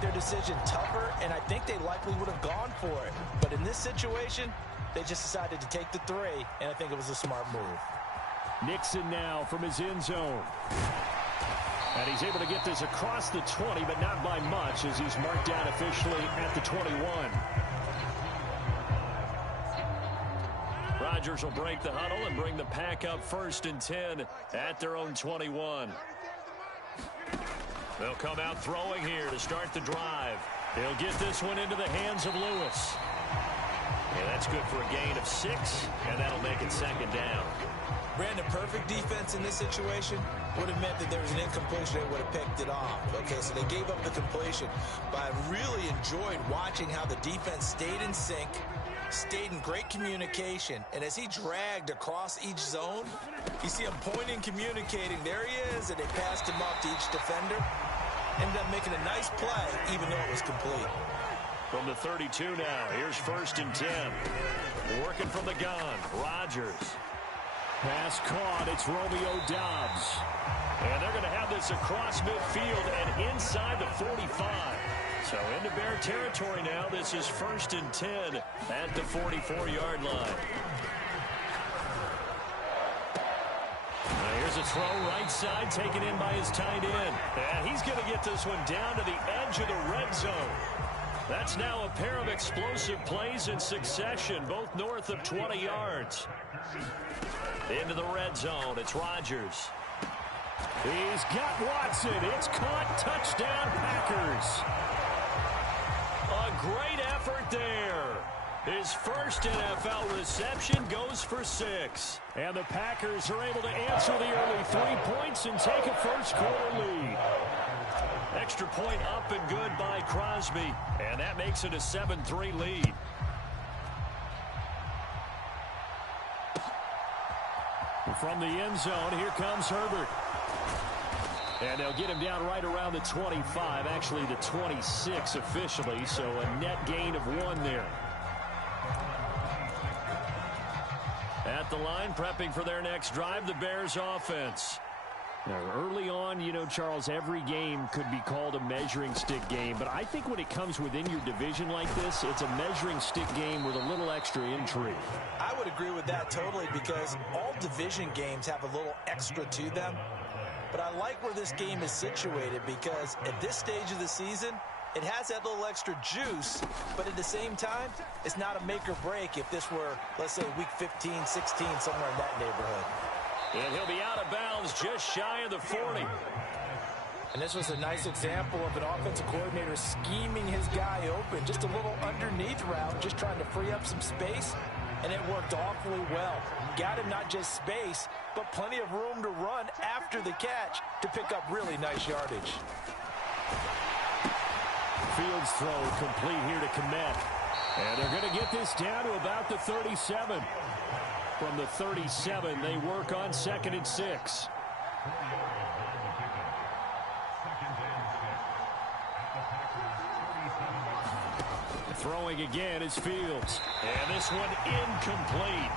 made their decision tougher, and I think they likely would have gone for it. But in this situation, they just decided to take the 3, and I think it was a smart move. Nixon now from his end zone. And he's able to get this across the 20, but not by much, as he's marked down officially at the 21. Rodgers will break the huddle and bring the pack up 1st and 10 at their own 21. They'll come out throwing here to start the drive. He'll get this one into the hands of Lewis. Yeah, that's good for a gain of 6, and that'll make it 2nd down. Brandon, perfect defense in this situation would have meant that there was an incompletion. They would have picked it off. Okay, so they gave up the completion. But I really enjoyed watching how the defense stayed in sync, stayed in great communication. And as he dragged across each zone, you see him pointing, communicating. There he is, and they passed him off to each defender. Ended up making a nice play, even though it was complete. From the 32 now, here's 1st and 10. Working from the gun, Rodgers. Pass caught, it's Romeo Doubs. And they're going to have this across midfield and inside the 45. So into Bear territory now. This is 1st and 10 at the 44-yard line. Now here's a throw right side taken in by his tight end. And he's going to get this one down to the edge of the red zone. That's now a pair of explosive plays in succession, both north of 20 yards. Into the red zone, it's Rodgers. He's got Watson. It's caught. Touchdown, Packers. A great effort there. His first NFL reception goes for 6. And the Packers are able to answer the early 3 points and take a first-quarter lead. Extra point up and good by Crosby. And that makes it a 7-3 lead. From the end zone, here comes Herbert. And they'll get him down right around the 25, actually the 26 officially, so a net gain of 1 there. At the line, prepping for their next drive, the Bears offense. Now, early on, you know, Charles, every game could be called a measuring stick game, but I think when it comes within your division like this, it's a measuring stick game with a little extra intrigue. I would agree with that totally, because all division games have a little extra to them. But I like where this game is situated, because at this stage of the season, it has that little extra juice, but at the same time, it's not a make or break if this were, let's say, week 15, 16, somewhere in that neighborhood. And he'll be out of bounds just shy of the 40. And this was a nice example of an offensive coordinator scheming his guy open. Just a little underneath route, just trying to free up some space. And it worked awfully well. Got him not just space, but plenty of room to run after the catch to pick up really nice yardage. Fields throw complete here to Kmet. And they're going to get this down to about the 37. From the 37, they work on 2nd and 6. Throwing again is Fields. And this one incomplete.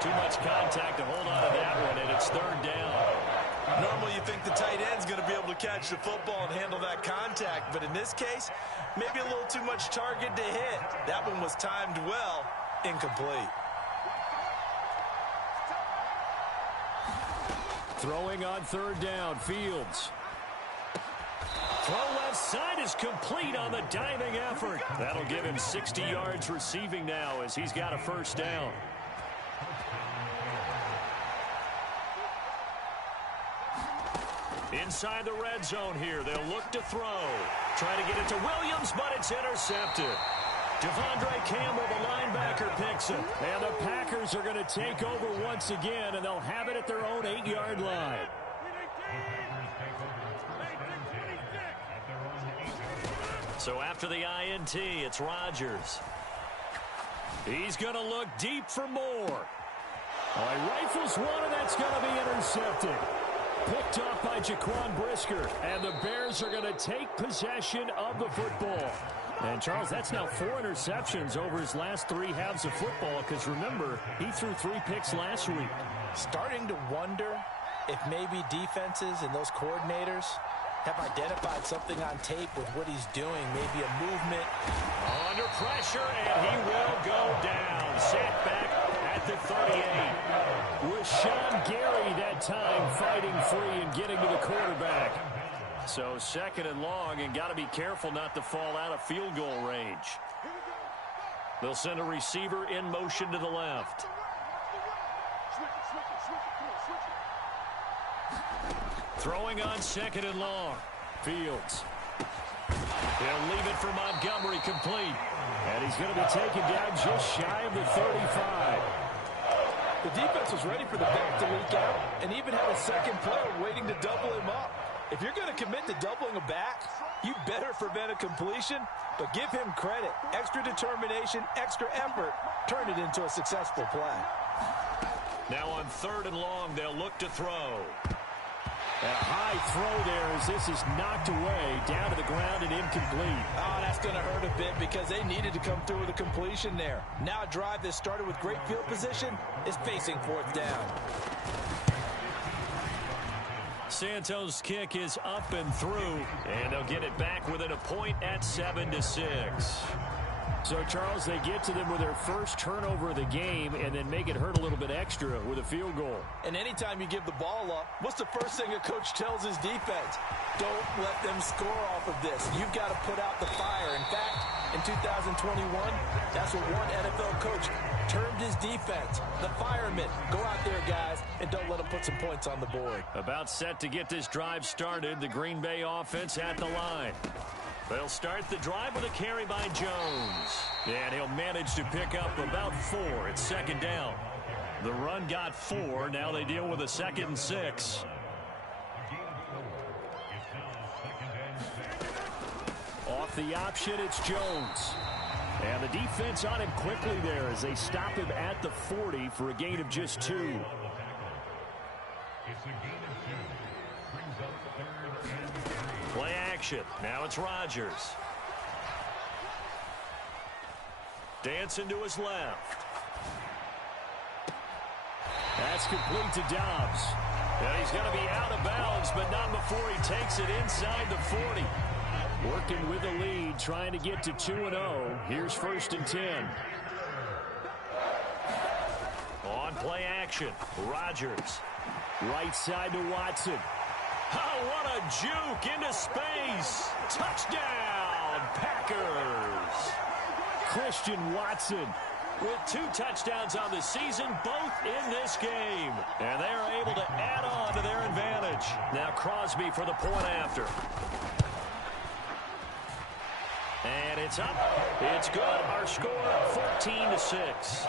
Too much contact to hold on to that one, and it's 3rd down. Normally you think the tight end's going to be able to catch the football and handle that contact, but in this case, maybe a little too much target to hit. That one was timed well, incomplete. Throwing on 3rd down, Fields. Throw left side is complete on the diving effort. That'll give him 60 yards receiving now as he's got a 1st down. Inside the red zone here, they'll look to throw. Trying to get it to Williams, but it's intercepted. Devondre Campbell, the linebacker, picks it. And the Packers are going to take over once again, and they'll have it at their own 8-yard line. So after the INT, it's Rodgers. He's going to look deep for more. He rifles one, and that's going to be intercepted. Picked off by Jaquan Brisker, and the Bears are going to take possession of the football. And, Charles, that's now 4 interceptions over his last 3 halves of football, because, remember, he threw 3 picks last week. Starting to wonder if maybe defenses and those coordinators have identified something on tape with what he's doing, maybe a movement. Under pressure, and he will go down. Set back at the 38. Rashawn Gary that time fighting free and getting to the quarterback. So second and long, and got to be careful not to fall out of field goal range. They'll send a receiver in motion to the left. Throwing on second and long. Fields. He'll leave it for Montgomery complete. And he's going to be taken down just shy of the 35. The defense was ready for the back to leak out and even had a second player waiting to double him up. If you're going to commit to doubling a back, you better prevent a completion, but give him credit. Extra determination, extra effort, turn it into a successful play. Now on third and long, they'll look to throw. A high throw there as this is knocked away, down to the ground and incomplete. Oh, that's going to hurt a bit because they needed to come through with a completion there. Now a drive that started with great field position is facing fourth down. Santos' kick is up and through, and they'll get it back within a point at 7-6. So, Charles, they get to them with their first turnover of the game and then make it hurt a little bit extra with a field goal. And anytime you give the ball up, what's the first thing a coach tells his defense? Don't let them score off of this. You've got to put out the fire. In fact, in 2021, that's what one NFL coach termed his defense. The firemen. Go out there, guys, and don't let them put some points on the board. About set to get this drive started, the Green Bay offense at the line. They'll start the drive with a carry by Jones. And he'll manage to pick up about 4 at second down. The run got 4. Now they deal with a 2nd and 6. Off the option, it's Jones. And the defense on him quickly there as they stop him at the 40 for a gain of just 2. Play action. Now it's Rodgers. Dancing to his left. That's complete to Dobbs. And he's going to be out of bounds, but not before he takes it inside the 40. Working with the lead, trying to get to 2-0. Here's 1st and 10. On play action, Rodgers. Right side to Watson. Oh, what a juke into space. Touchdown, Packers. Christian Watson. With 2 touchdowns on the season, both in this game. And they are able to add on to their advantage. Now Crosby for the point after. And it's up. It's good. Our score, 14-6.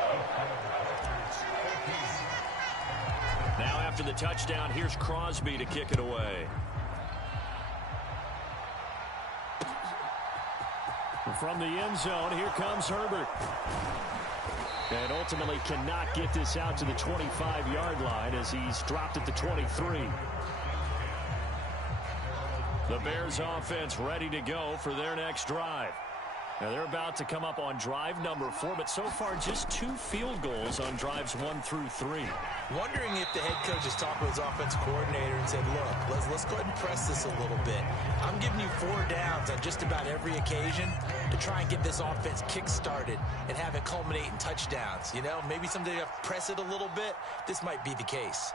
Now after the touchdown, here's Crosby to kick it away. From the end zone, here comes Herbert. And ultimately cannot get this out to the 25-yard line as he's dropped at the 23. The Bears offense ready to go for their next drive. Now they're about to come up on drive number 4, but so far just 2 field goals on drives 1 through 3. Wondering if the head coach has talked with his offensive coordinator and said, look, let's go ahead and press this a little bit. I'm giving you 4 downs on just about every occasion to try and get this offense kick-started and have it culminate in touchdowns. You know, maybe someday you have to press it a little bit. This might be the case.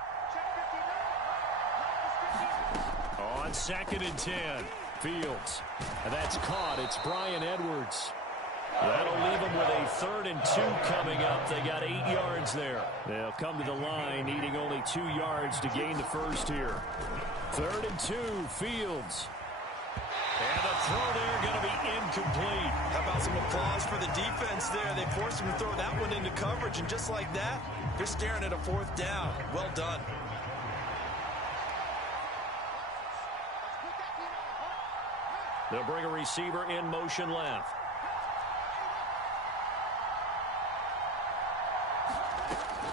On 2nd and 10. Fields. And that's caught. It's Bryan Edwards. That'll leave them with a 3rd and 2 coming up. They got 8 yards there. They'll come to the line needing only 2 yards to gain the first here. 3rd and 2. Fields. And the throw there going to be incomplete. How about some applause for the defense there? They forced him to throw that one into coverage, and just like that, they're staring at a 4th down. Well done. They'll bring a receiver in motion left.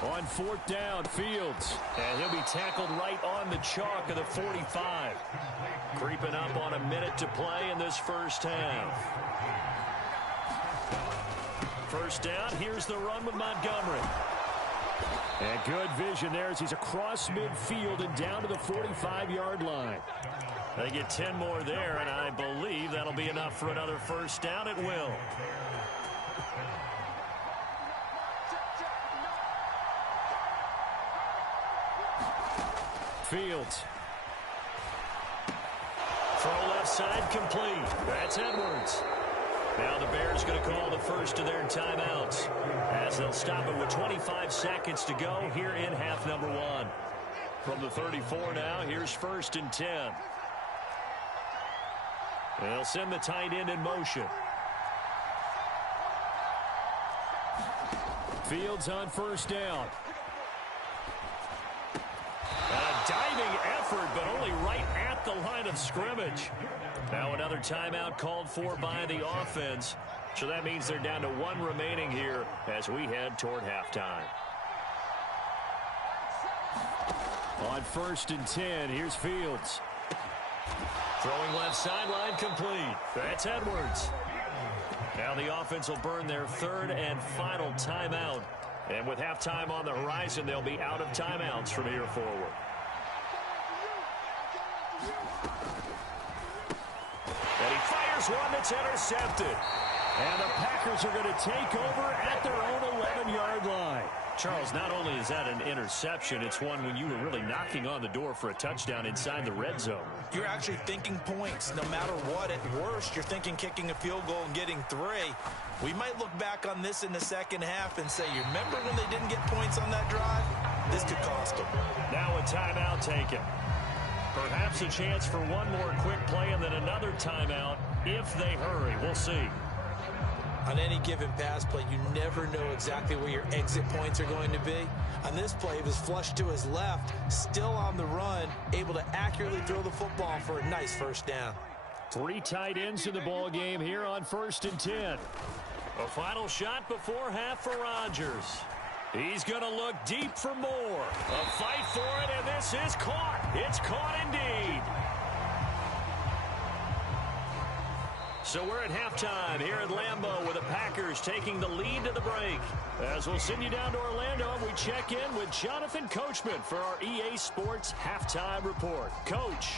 On 4th down, Fields. And he'll be tackled right on the chalk of the 45. Creeping up on a minute to play in this first half. First down, here's the run with Montgomery. And good vision there as he's across midfield and down to the 45-yard line. They get 10 more there, and I believe that'll be enough for another first down. It will. Fields. Throw left side complete. That's Edwards. Now the Bears going to call the first of their timeouts as they'll stop it with 25 seconds to go here in half number 1. From the 34 now, here's 1st and 10. They'll send the tight end in motion. Fields on first down. And a diving effort, but only right at the line of scrimmage. Now another timeout called for by the offense. So that means they're down to 1 remaining here as we head toward halftime. On 1st and 10, here's Fields. Throwing left sideline complete. That's Edwards. Now the offense will burn their 3rd and final timeout. And with halftime on the horizon, they'll be out of timeouts from here forward. And he fires one that's intercepted. And the Packers are going to take over at their own 11-yard line. Charles, not only is that an interception, it's one when you were really knocking on the door for a touchdown inside the red zone. You're actually thinking points. No matter what, at worst, you're thinking kicking a field goal and getting 3. We might look back on this in the second half and say, you remember when they didn't get points on that drive? This could cost them. Now a timeout taken. Perhaps a chance for one more quick play and then another timeout if they hurry. We'll see. On any given pass play, you never know exactly where your exit points are going to be. On this play, it was flushed to his left, still on the run, able to accurately throw the football for a nice first down. 3 tight ends in the ball game here on 1st and 10. A final shot before half for Rodgers. He's going to look deep for more. A fight for it, and this is caught. It's caught indeed. So we're at halftime here at Lambeau with the Packers taking the lead to the break. As we'll send you down to Orlando, we check in with Jonathan Coachman for our EA Sports Halftime Report. Coach.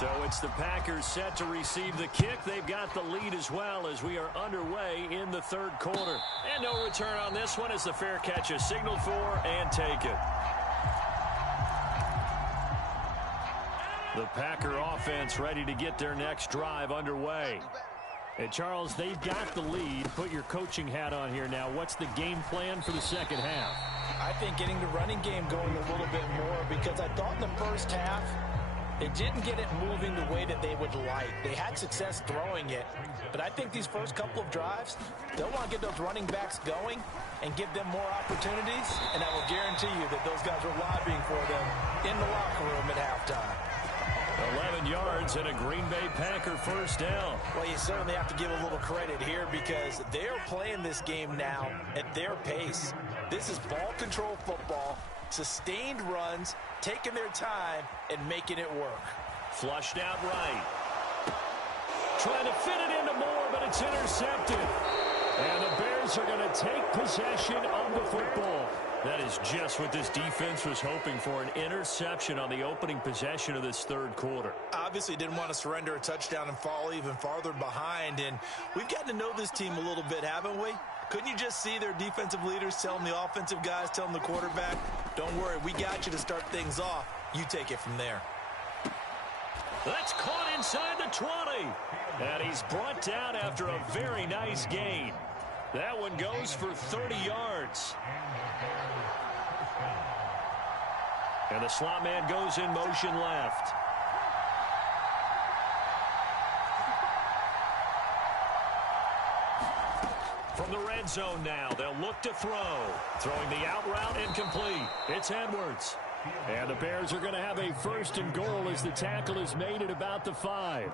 So it's the Packers set to receive the kick. They've got the lead as well as we are underway in the 3rd quarter. And no return on this one as the fair catch is signaled for and taken. The Packer offense ready to get their next drive underway. And Charles, they've got the lead. Put your coaching hat on here now. What's the game plan for the second half? I think getting the running game going a little bit more because I thought in the first half they didn't get it moving the way that they would like. They had success throwing it, but I think these first couple of drives, they'll want to get those running backs going and give them more opportunities, and I will guarantee you that those guys are lobbying for them in the locker room at halftime. 11 yards and a Green Bay Packer first down. Well, you certainly have to give a little credit here because they're playing this game now at their pace. This is ball control football, sustained runs, taking their time and making it work. Flushed out right. Trying to fit it into Moore, but it's intercepted. And the Bears are going to take possession of the football. That is just what this defense was hoping for, an interception on the opening possession of this 3rd quarter. Obviously didn't want to surrender a touchdown and fall even farther behind, and we've gotten to know this team a little bit, haven't we? Couldn't you just see their defensive leaders telling the offensive guys, telling the quarterback, don't worry, we got you to start things off. You take it from there. That's caught inside the 20. And he's brought down after a very nice gain. That one goes for 30 yards. And the slot man goes in motion left. From the red zone now, they'll look to throw. Throwing the out route incomplete. It's Edwards. And the Bears are going to have a 1st and goal as the tackle is made at about the 5.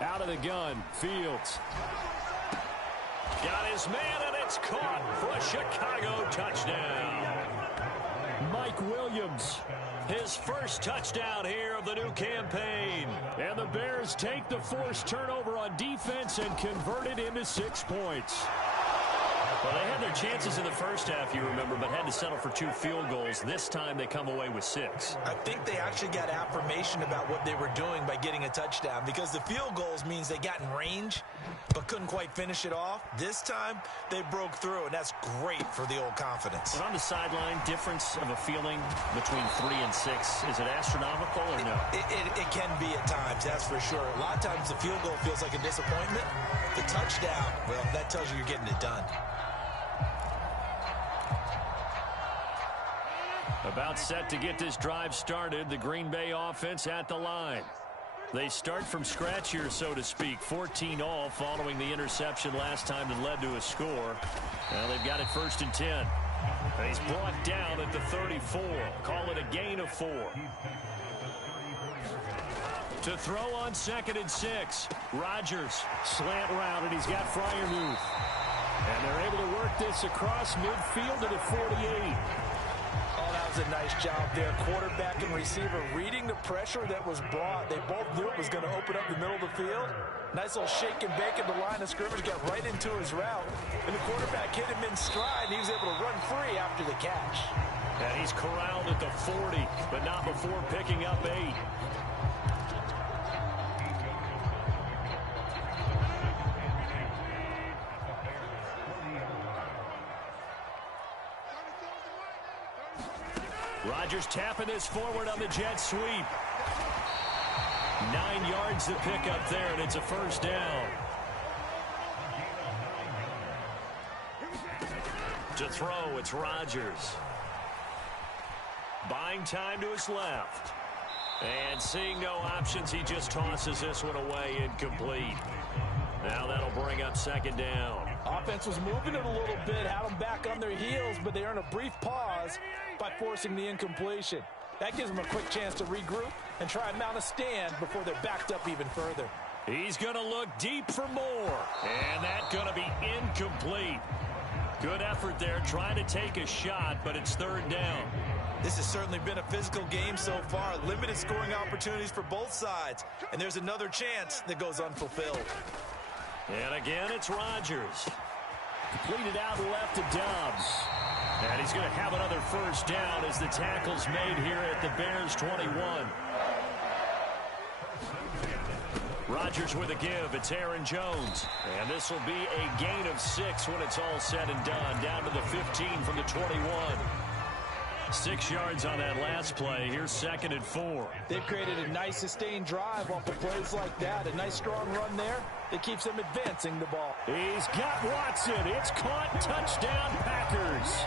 Out of the gun, Fields. Got his man, and it's caught for a Chicago touchdown. Mike Williams. His first touchdown here of the new campaign. And the Bears take the forced turnover on defense and convert it into 6 points. Well, they had their chances in the first half, you remember, but had to settle for 2 field goals. This time they come away with 6. I think they actually got affirmation about what they were doing by getting a touchdown, because the field goals means they got in range but couldn't quite finish it off. This time they broke through, and that's great for the old confidence. But on the sideline, difference of a feeling between 3 and 6, is it astronomical or no? It can be at times, that's for sure. A lot of times the field goal feels like a disappointment. The touchdown, well, that tells you you're getting it done. About set to get this drive started, the Green Bay offense at the line. They start from scratch here, so to speak. 14-all following the interception last time that led to a score. Now they've got it 1st and 10. And he's brought down at the 34. Call it a gain of 4. To throw on 2nd and 6. Rodgers. Slant route, and he's got Freiermuth. And they're able to work this across midfield to the 48. That was a nice job there. Quarterback and receiver reading the pressure that was brought. They both knew it was going to open up the middle of the field. Nice little shake and bake at the line of scrimmage. Got right into his route. And the quarterback hit him in stride. And he was able to run free after the catch. And he's corralled at the 40, but not before picking up 8. Rodgers tapping this forward on the jet sweep. 9 yards to pick up there, and it's a 1st down. To throw, it's Rodgers. Buying time to his left. And seeing no options, he just tosses this one away, incomplete. Now that'll bring up 2nd down. Offense was moving it a little bit, had them back on their heels, but they earn a brief pause by forcing the incompletion. That gives them a quick chance to regroup and try and mount a stand before they're backed up even further. He's going to look deep for more. And that's going to be incomplete. Good effort there, trying to take a shot, but it's 3rd down. This has certainly been a physical game so far. Limited scoring opportunities for both sides. And there's another chance that goes unfulfilled. And again, it's Rodgers. Completed out left to Dobbs. And he's going to have another 1st down as the tackle's made here at the Bears 21. Rodgers with a give. It's Aaron Jones. And this will be a gain of 6 when it's all said and done. Down to the 15 from the 21. 6 yards on that last play. Here's 2nd and 4. They've created a nice sustained drive off of plays like that. A nice strong run there that keeps them advancing the ball. He's got Watson. It's caught. Touchdown, Packers.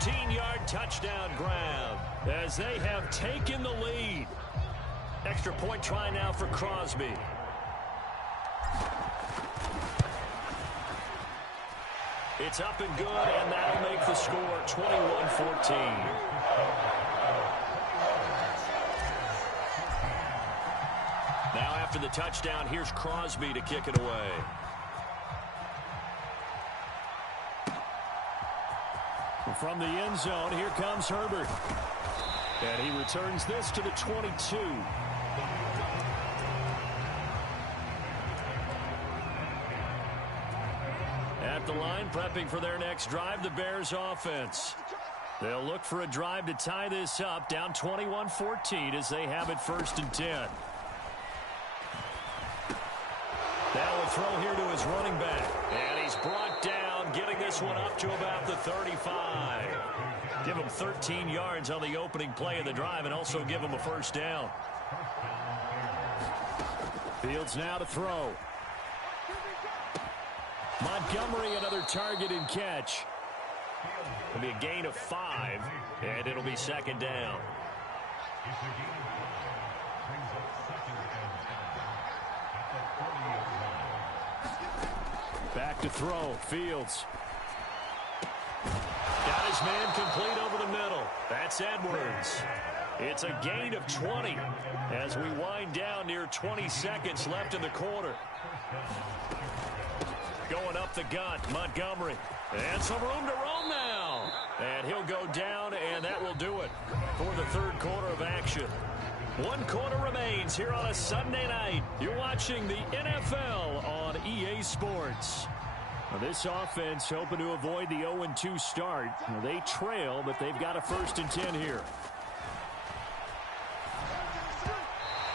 15-yard touchdown grab as they have taken the lead. Extra point try now for Crosby. It's up and good, and that'll make the score 21-14. Now after the touchdown, here's Crosby to kick it away. From the end zone, here comes Herbert. And he returns this to the 22. At the line, prepping for their next drive, the Bears offense. They'll look for a drive to tie this up, down 21-14 as they have it 1st and 10. Now a throw here to his running back. And he's brought down, getting this one up to about the 35. Give him 13 yards on the opening play of the drive and also give him a 1st down. Fields now to throw. Montgomery, another target and catch. It'll be a gain of 5, and it'll be 2nd down. Back to throw. Fields. Got his man complete over the middle. That's Edwards. It's a gain of 20 as we wind down near 20 seconds left in the quarter. Going up the gut, Montgomery. And some room to roam now. And he'll go down, and that will do it for the 3rd quarter of action. 1 quarter remains here on a Sunday night. You're watching the NFL on EA Sports. Now this offense hoping to avoid the 0-2 start. Now they trail, but they've got a 1st and 10 here.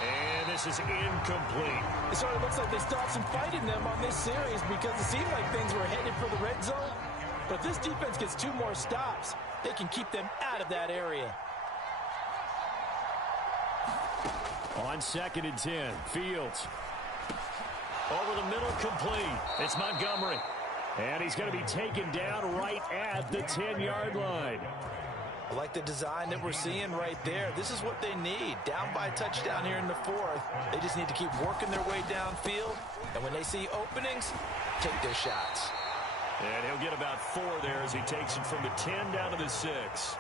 And this is incomplete. It sort of looks like they still have some fight in them on this series because it seemed like things were headed for the red zone. But if this defense gets 2 more stops, they can keep them out of that area. On 2nd and 10, Fields. Over the middle, complete. It's Montgomery. And he's going to be taken down right at the 10-yard line. I like the design that we're seeing right there. This is what they need. Down by a touchdown here in the 4th. They just need to keep working their way downfield. And when they see openings, take their shots. And he'll get about 4 there as he takes it from the 10 down to the 6.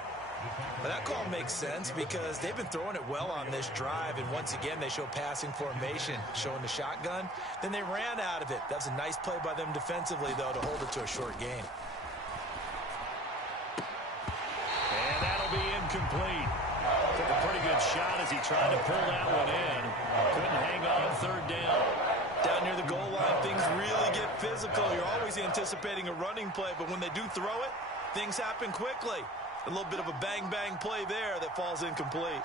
Well, that call makes sense because they've been throwing it well on this drive, and once again they show passing formation, showing the shotgun. Then they ran out of it. That's a nice play by them defensively, though, to hold it to a short gain. And that'll be incomplete. Took a pretty good shot as he tried to pull that one in. Couldn't hang on 3rd down. Down near the goal line, things really get physical. You're always anticipating a running play, but when they do throw it, things happen quickly. A little bit of a bang-bang play there that falls incomplete.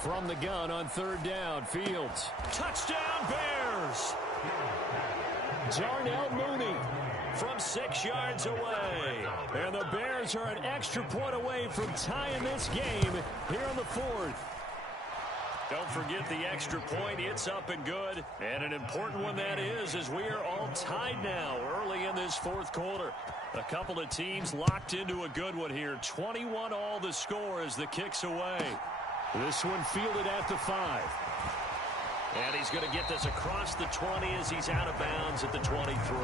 From the gun on 3rd down, Fields. Touchdown, Bears! Darnell Mooney from 6 yards away. And the Bears are an extra point away from tying this game here in the 4th. Don't forget the extra point. It's up and good. And an important one that is, as we are all tied now early in this 4th quarter. A couple of teams locked into a good one here. 21-all the score as the kick's away. This one fielded at the 5. And he's going to get this across the 20 as he's out of bounds at the 23.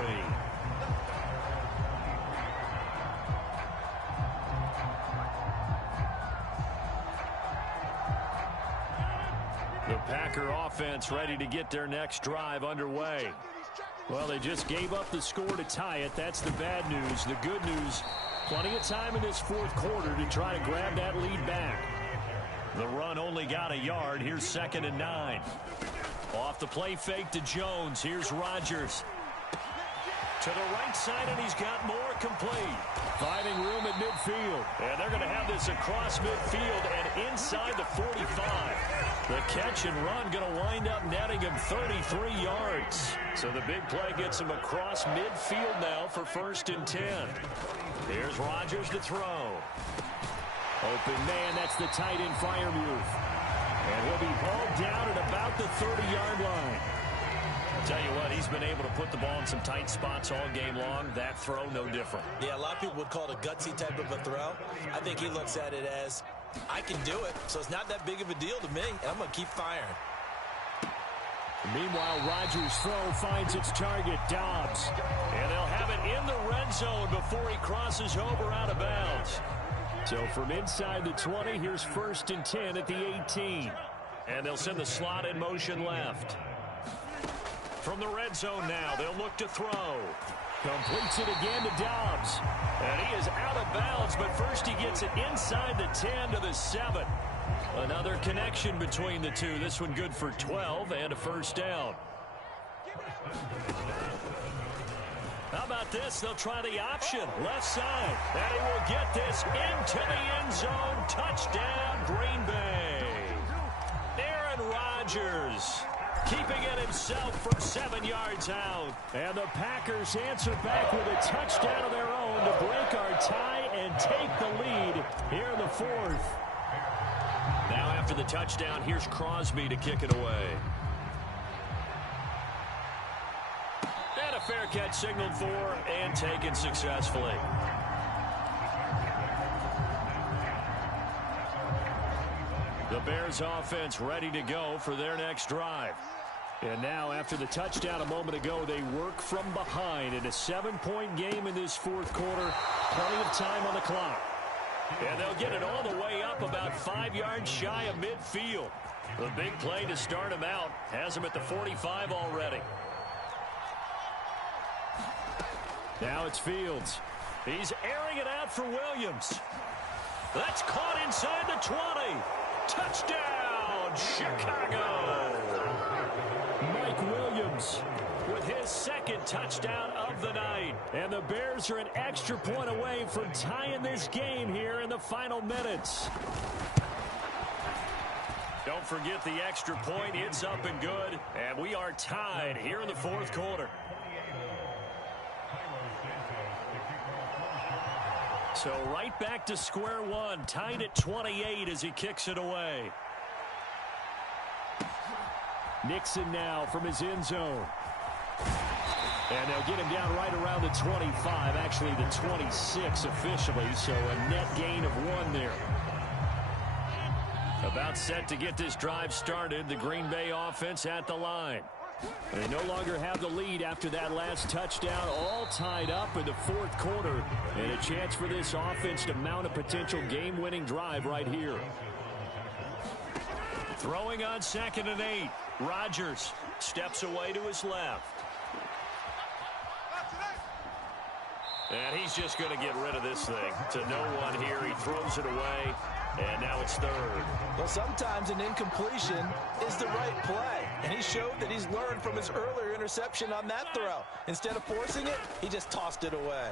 The Packer offense ready to get their next drive underway. Well, they just gave up the score to tie it. That's the bad news. The good news, plenty of time in this 4th quarter to try to grab that lead back. The run only got a yard. Here's 2nd and 9. Off the play fake to Jones. Here's Rodgers. To the right side, and he's got more complete. Finding room at midfield. And they're going to have this across midfield and inside the 45. The catch and run going to wind up netting him 33 yards. So the big play gets him across midfield now for 1st and 10. Here's Rodgers to throw. Open man, that's the tight end Freiermuth. And he'll be hauled down at about the 30-yard line. Tell you what, he's been able to put the ball in some tight spots all game long. That throw, no different. Yeah, a lot of people would call it a gutsy type of a throw. I think he looks at it as, I can do it, so it's not that big of a deal to me, and I'm going to keep firing. Meanwhile, Rodgers' throw finds its target, Dobbs. And they'll have it in the red zone before he crosses over out of bounds. So from inside the 20, here's 1st and 10 at the 18. And they'll send the slot in motion left. From the red zone now, they'll look to throw. Completes it again to Dobbs. And he is out of bounds, but first he gets it inside the 10 to the 7. Another connection between the two. This one good for 12 and a first down. How about this? They'll try the option. Left side. And he will get this into the end zone. Touchdown, Green Bay. Aaron Rodgers keeping it himself from 7 yards out. And the Packers answer back with a touchdown of their own to break our tie and take the lead here in the 4th. Now after the touchdown, here's Crosby to kick it away. And a fair catch signaled for and taken successfully. The Bears offense ready to go for their next drive. And now after the touchdown a moment ago, they work from behind in a 7-point game in this 4th quarter. Plenty of time on the clock. And they'll get it all the way up about 5 yards shy of midfield. The big play to start him out has him at the 45 already. Now it's Fields. He's airing it out for Williams. That's caught inside the 20. Touchdown, Chicago. Mike Williams with his 2nd touchdown of the night. And the Bears are an extra point away from tying this game here in the final minutes. Don't forget the extra point. It's up and good. And we are tied here in the 4th quarter. So right back to square one. Tied at 28 as he kicks it away. Nixon now from his end zone. And they'll get him down right around the 25, actually the 26 officially, so a net gain of 1 there. About set to get this drive started, the Green Bay offense at the line. They no longer have the lead after that last touchdown, all tied up in the 4th quarter, and a chance for this offense to mount a potential game-winning drive right here. Throwing on 2nd and 8. Rodgers steps away to his left. And he's just going to get rid of this thing to no one here. He throws it away, and now it's 3rd. Well, sometimes an incompletion is the right play, and he showed that he's learned from his earlier interception on that throw. Instead of forcing it, he just tossed it away.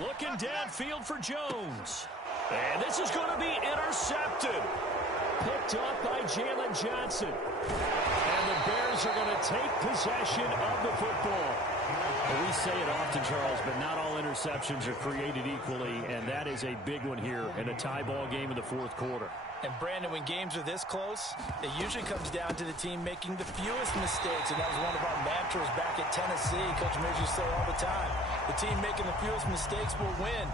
Looking downfield for Jones. And this is going to be intercepted. Picked up by Jalen Johnson. And the Bears are going to take possession of the football. Well, we say it often, Charles, but not all interceptions are created equally, and that is a big one here in a tie ball game in the 4th quarter. And, Brandon, when games are this close, it usually comes down to the team making the fewest mistakes, and that was one of our mantras back at Tennessee. Coach Mears used to say all the time, the team making the fewest mistakes will win.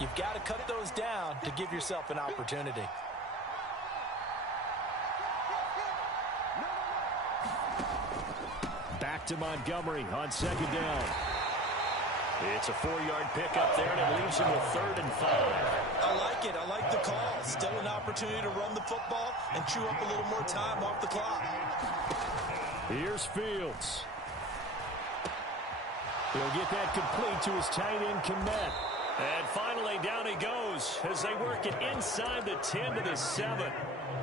You've got to cut those down to give yourself an opportunity. Back to Montgomery on 2nd down. It's a 4-yard pickup there, and it leaves him with 3rd and 5. I like it. I like the call. Still an opportunity to run the football and chew up a little more time off the clock. Here's Fields. He'll get that complete to his tight end, Kmet. And finally, down he goes as they work it inside the 10 to the 7.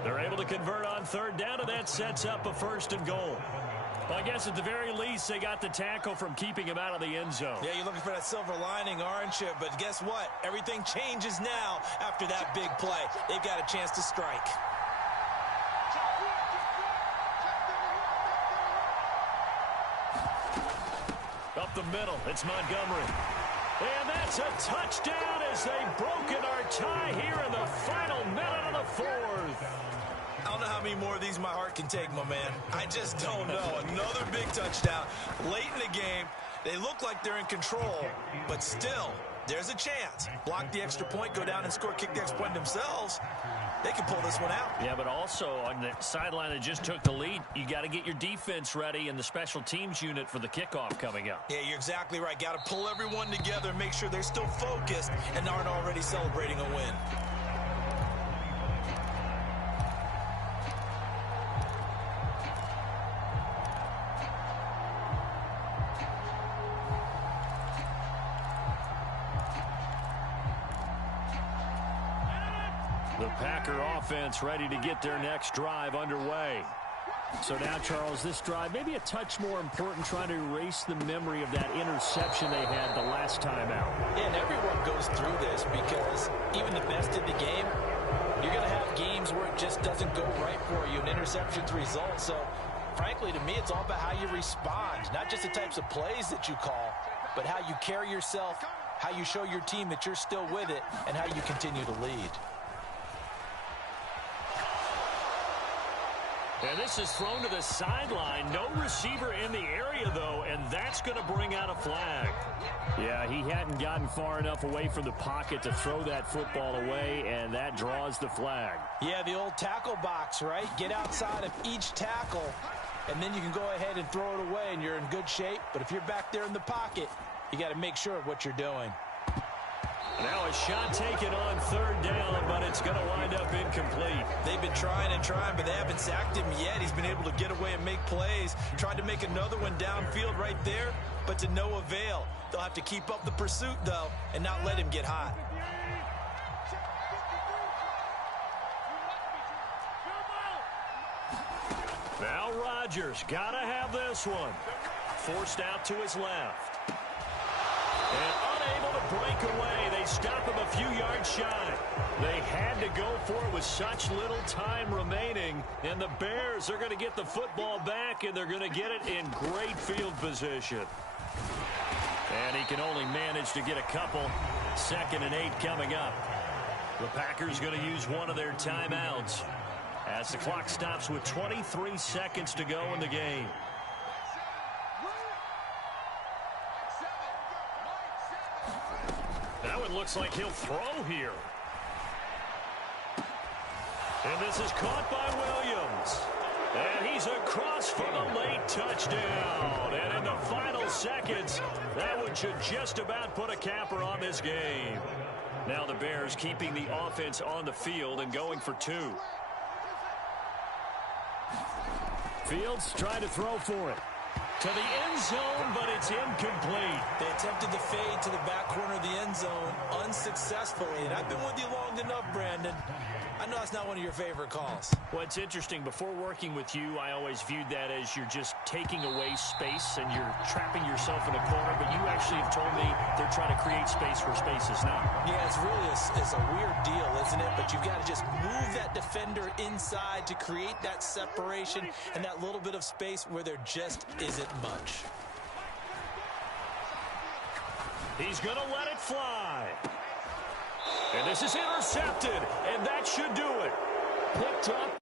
They're able to convert on 3rd down, and that sets up a 1st and goal. Well, I guess at the very least, they got the tackle from keeping him out of the end zone. Yeah, you're looking for that silver lining, aren't you? But guess what? Everything changes now after that big play. They've got a chance to strike. Up the middle, it's Montgomery. And that's a touchdown as they've broken our tie here in the final minute of the 4th. I don't know how many more of these my heart can take, my man. I just don't know. Another big touchdown late in the game. They look like they're in control, but still, there's a chance. Block the extra point, go down and score, kick the extra point themselves. They can pull this one out. Yeah, but also on the sideline that just took the lead, you got to get your defense ready and the special teams unit for the kickoff coming up. Yeah, you're exactly right. Got to pull everyone together and make sure they're still focused and aren't already celebrating a win. The Packer offense ready to get their next drive underway. So now, Charles, this drive maybe a touch more important, trying to erase the memory of that interception they had the last time out. Yeah, and everyone goes through this because even the best in the game, you're going to have games where it just doesn't go right for you, and interceptions result. So, frankly, to me, it's all about how you respond, not just the types of plays that you call, but how you carry yourself, how you show your team that you're still with it, and how you continue to lead. And this is thrown to the sideline. No receiver in the area, though, and that's going to bring out a flag. Yeah, he hadn't gotten far enough away from the pocket to throw that football away, and that draws the flag. Yeah, the old tackle box, right? Get outside of each tackle, and then you can go ahead and throw it away, and you're in good shape. But if you're back there in the pocket, you got to make sure of what you're doing. Now a shot taken on third down, but it's going to wind up incomplete. They've been trying and trying, but they haven't sacked him yet. He's been able to get away and make plays. Tried to make another one downfield right there, but to no avail. They'll have to keep up the pursuit, though, and not let him get hot. Now Rodgers got to have this one. Forced out to his left. And unable to break away. They stop him a few yards shy. They had to go for it with such little time remaining. And the Bears are going to get the football back, and they're going to get it in great field position. And he can only manage to get a couple. 2nd and 8 coming up. The Packers going to use one of their timeouts as the clock stops with 23 seconds to go in the game. Now it looks like he'll throw here. And this is caught by Williams. And he's across for the late touchdown. And in the final seconds, that one should just about put a capper on this game. Now the Bears keeping the offense on the field and going for 2. Fields trying to throw for it. To the end zone, but it's incomplete. They attempted the fade to the back corner of the end zone unsuccessfully. And I've been with you long enough, Brandon. I know it's not one of your favorite calls. Well, it's interesting. Before working with you, I always viewed that as you're just taking away space and you're trapping yourself in a corner. But you actually have told me they're trying to create space where space is not. Yeah, it's really it's a weird deal, isn't it? But you've got to just move that defender inside to create that separation and that little bit of space where there just isn't much. He's going to let it fly. And this is intercepted, and that should do it. Picked up